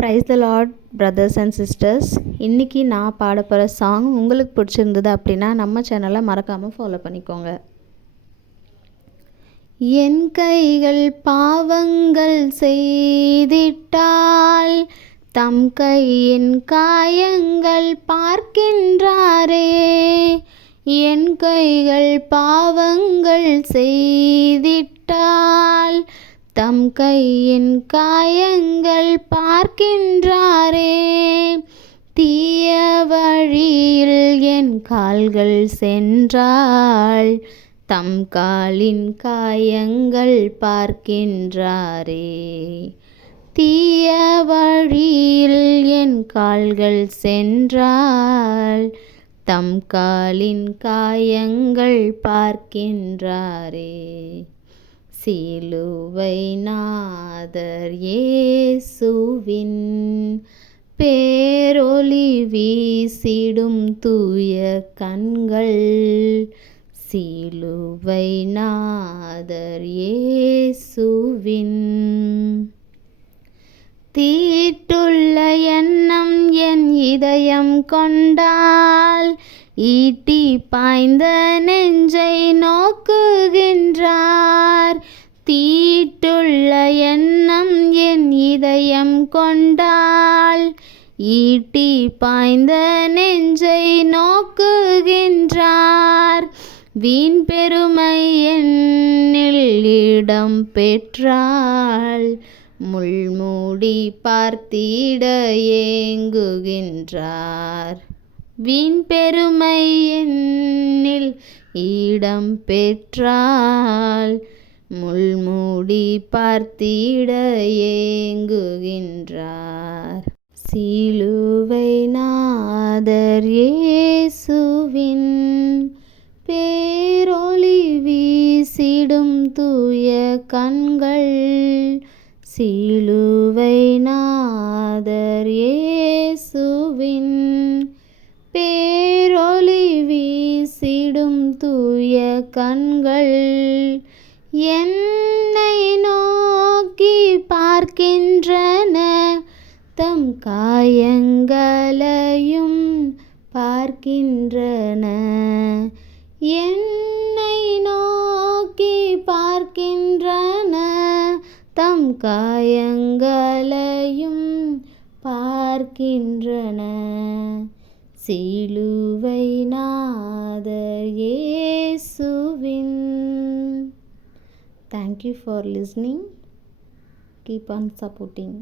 Price the Lord brothers and sisters. இன்றைக்கி நான் பாட போகிற சாங் உங்களுக்கு பிடிச்சிருந்தது அப்படின்னா நம்ம சேனலை மறக்காமல் ஃபாலோ பண்ணிக்கோங்க. என் கைகள் பாவங்கள் செய்திட்டால் தம் கையின் காயங்கள் பார்க்கின்றாரே. என் கைகள் பாவங்கள் செய்திட்டால் தம் கையின் காயங்கள் பார்க்கின்றாரே. தீய வழியில் என் கால்கள் சென்றால் தம் காலின் காயங்கள் பார்க்கின்றாரே. தீய வழியில் என் கால்கள் சென்றால் தம் காலின் காயங்கள் பார்க்கின்றாரே. சிலுவை நாதர் இயேசுவின் பேரொளி வீசிடும் தூய கண்கள். சிலுவை நாதர் இயேசுவின் தீட்டுள்ள எண்ணம் என் இதயம் கொண்டால் ஈட்டி பாய்ந்த நெஞ்சை நோக்குகின்றார். தீட்டுள்ள எண்ணம் என் இதயம் கொண்டால் ஈட்டி பாய்ந்த நெஞ்சை நோக்குகின்றார். வீண் பெருமை என்னில் இடம் பெற்றால் முள்மூடி பார்த்திட ஏங்குகின்றார். வீண் பெருமை என்னில் இடம் பெற்றால் முள்மூடி பார்த்திட ஏங்குகின்றார். சிலுவை நாதர் இயேசுவின் பேரொளி வீசிடும் தூய கண்கள். சிலுவை நாதர் இயேசுவின் பேரொளி வீசிடும் தூய கண்கள். என்னை நோக்கி பார்க்கின்றன தம் காயங்களையும் பார்க்கின்றன. என்னை நோக்கி பார்க்கின்றன தம் காயங்களையும் பார்க்கின்றன. சிலுவை நாதர் இயேசுவின். Thank you for listening. Keep on supporting.